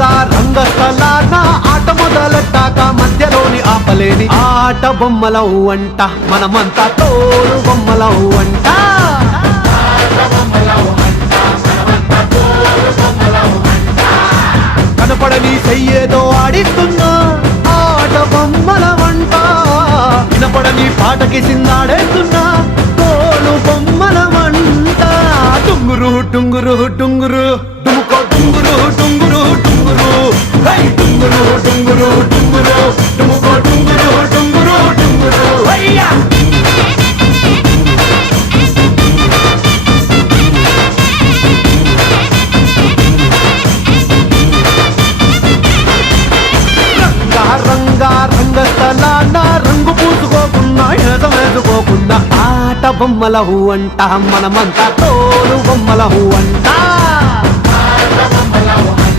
రంగా రంగస్థలాన ఆట మొదలెట్టాక మధ్యలోని ఆపలేని ఆట బొమ్మలవు అంట మనమంతా తోలు బొమ్మలవు అంట కనపడని చెయ్యేదో ఆడిస్తున్నా ఆట బొమ్మల వంట వినపడని పాటకి సిందాడేస్తున్నా తోలు బొమ్మల వంట టుంగురు టుంగురు టుంగురు డుముకో టుంగురు టుంగురు టుంగురు హై టుంగురు టుంగురు టుంగురు డుముకో టుంగురు టుంగురు టుంగురు హయ్యా రంగా రంగస్థలాన రంగు పూసుకోకుండా ఏదం వేసుకోకుండా ఆట బొమ్మలహు అంట మనమంతా తోలు బొమ్మలహు అంట